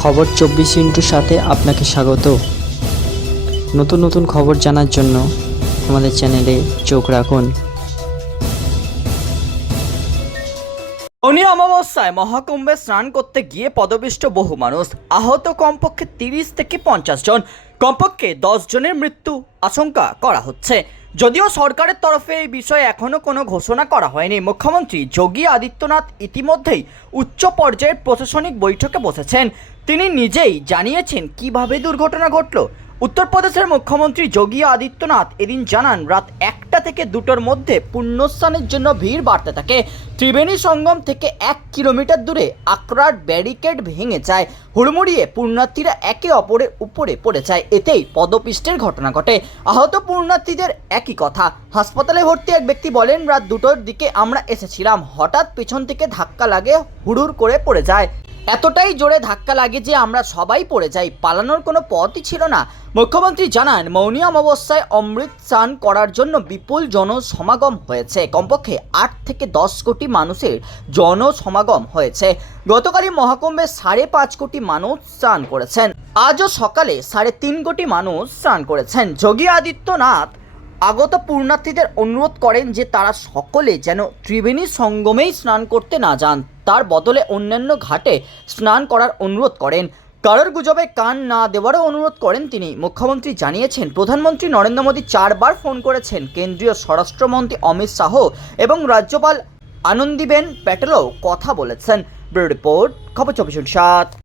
খবর চব্বিশ ইন্টুর সাথে আপনাকে স্বাগত। নতুন নতুন খবর জানার জন্য আমাদের চ্যানেলে চোখ রাখুন। শনি অমাবস্যায় মহাকুম্ভে স্নান করতে গিয়ে পদবিষ্ট বহু মানুষ। আহত কমপক্ষে তিরিশ থেকে পঞ্চাশ জন। কমপক্ষে দশ জনের মৃত্যু আশঙ্কা করা হচ্ছে। যদিও সরকারের তরফে এই বিষয়ে এখনও কোনো ঘোষণা করা হয়নি, মুখ্যমন্ত্রী যোগী আদিত্যনাথ ইতিমধ্যেই উচ্চ পর্যায়ের প্রশাসনিক বৈঠকে বসেছেন। তিনি নিজেই জানিয়েছেন কীভাবে দুর্ঘটনা ঘটল উত্তরপ্রদেশের মুখ্যমন্ত্রী যোগী আদিত্যনাথ এদিন জানান, রাত একটা থেকে দুটোর মধ্যে পুণ্যস্থানের জন্য ভিড় বাড়তে থাকে। ত্রিবেণী সঙ্গম থেকে এক কিলোমিটার দূরে আকরার ব্যারিকেড ভেঙে যায়। হুড়মুড়িয়ে পুণ্যার্থীরা একে অপরের উপরে পড়ে যায়। এতেই পদপিষ্টের ঘটনা ঘটে। আহত পুণ্যার্থীদের একই কথা। হাসপাতালে ভর্তি এক ব্যক্তি বলেন, রাত দুটোর দিকে আমরা এসেছিলাম। হঠাৎ পেছন থেকে ধাক্কা লাগে হুড়ুর করে পড়ে যায়। এতটাই জোরে ধাক্কা লাগে যে আমরা সবাই পড়ে যাই। পালানোর কোনো পথই ছিল না। মুখ্যমন্ত্রী জানান, মৌনী অমাবস্যায় অমৃত স্নান করার জন্য বিপুল জনসমাগম হয়েছে। কমপক্ষে আট থেকে দশ কোটি মানুষের জনসমাগম হয়েছে। গতকালই মহাকুম্ভে সাড়ে পাঁচ কোটি মানুষ স্নান করেছেন। আজও সকালে সাড়ে তিন কোটি মানুষ স্নান করেছেন। যোগী আদিত্যনাথ আগত পূর্ণার্থীদের অনুরোধ করেন যে তারা সকলে যেন ত্রিবেণী সঙ্গমেই স্নান করতে না যান। তার বদলে অন্যান্য ঘাটে স্নান করার অনুরোধ করেন। কারোর গুজবে কান না দেওয়ারও অনুরোধ করেন তিনি। মুখ্যমন্ত্রী জানিয়েছেন, প্রধানমন্ত্রী নরেন্দ্র মোদী চারবার ফোন করেছেন। কেন্দ্রীয় স্বরাষ্ট্রমন্ত্রী অমিত শাহ এবং রাজ্যপাল আনন্দীবেন প্যাটেলও কথা বলেছেন। রিপোর্ট, খবর চব্বিশ সাত।